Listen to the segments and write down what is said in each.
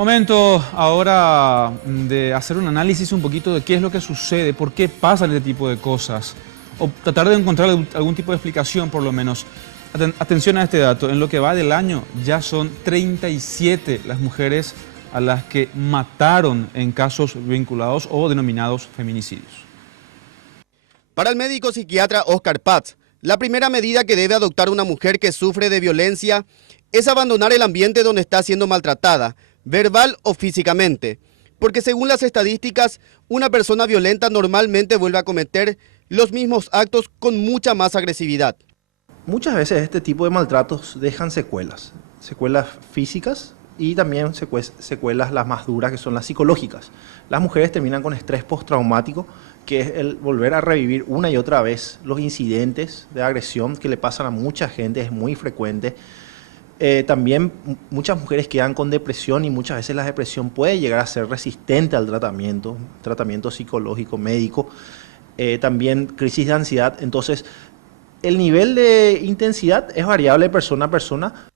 Momento ahora de hacer un análisis un poquito de qué es lo que sucede, por qué pasan este tipo de cosas, o tratar de encontrar algún tipo de explicación por lo menos. Atención a este dato, en lo que va del año ya son 37 las mujeres a las que mataron en casos vinculados o denominados feminicidios. Para el médico psiquiatra Oscar Paz, la primera medida que debe adoptar una mujer que sufre de violencia es abandonar el ambiente donde está siendo maltratada, verbal o físicamente, porque según las estadísticas, una persona violenta normalmente vuelve a cometer los mismos actos con mucha más agresividad. Muchas veces este tipo de maltratos dejan secuelas físicas y también secuelas las más duras, que son las psicológicas. Las mujeres terminan con estrés postraumático, que es el volver a revivir una y otra vez los incidentes de agresión que le pasan a mucha gente, es muy frecuente. También muchas mujeres quedan con depresión y muchas veces la depresión puede llegar a ser resistente al tratamiento psicológico, médico. También crisis de ansiedad. Entonces, el nivel de intensidad es variable de persona a persona.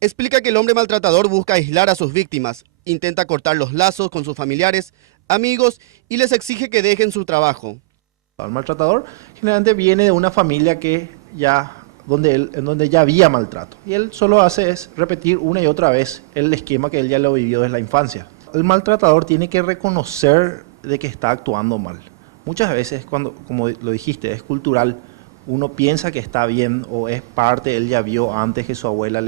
Explica que el hombre maltratador busca aislar a sus víctimas, intenta cortar los lazos con sus familiares, amigos y les exige que dejen su trabajo. El maltratador generalmente viene de una familia donde ya había maltrato. Y él solo hace es repetir una y otra vez el esquema que él ya lo vivió desde la infancia. El maltratador tiene que reconocer de que está actuando mal. Muchas veces, como lo dijiste, es cultural. Uno piensa que está bien o es parte, él ya vio antes que su abuela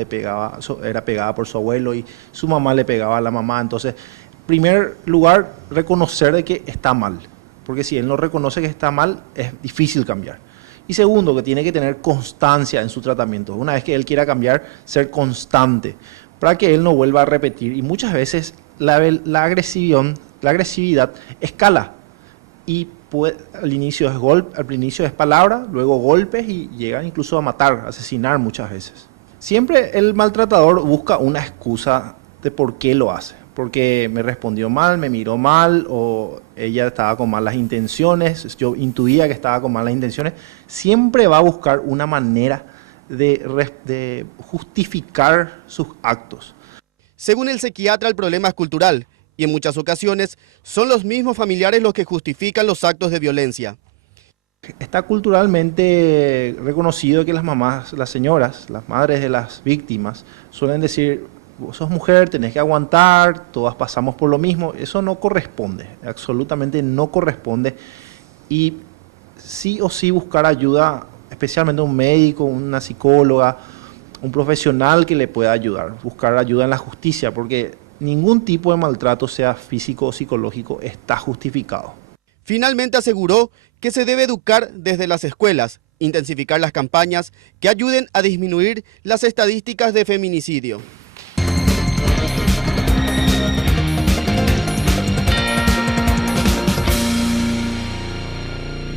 era pegada por su abuelo y su mamá le pegaba a la mamá. Entonces, en primer lugar, reconocer de que está mal. Porque si él no reconoce que está mal, es difícil cambiar. Y segundo, que tiene que tener constancia en su tratamiento. Una vez que él quiera cambiar, ser constante para que él no vuelva a repetir. Y muchas veces la agresividad escala. Y al inicio es palabra, luego golpes y llega incluso a matar, a asesinar muchas veces. Siempre el maltratador busca una excusa de por qué lo hace. Porque me respondió mal, me miró mal o ella estaba con malas intenciones, yo intuía que estaba con malas intenciones. Siempre va a buscar una manera de justificar sus actos. Según el psiquiatra, el problema es cultural y en muchas ocasiones son los mismos familiares los que justifican los actos de violencia. Está culturalmente reconocido que las mamás, las señoras, las madres de las víctimas suelen decir: vos sos mujer, tenés que aguantar, todas pasamos por lo mismo. Eso no corresponde, absolutamente no corresponde. Y sí o sí buscar ayuda, especialmente un médico, una psicóloga, un profesional que le pueda ayudar. Buscar ayuda en la justicia, porque ningún tipo de maltrato, sea físico o psicológico, está justificado. Finalmente aseguró que se debe educar desde las escuelas, intensificar las campañas que ayuden a disminuir las estadísticas de feminicidio.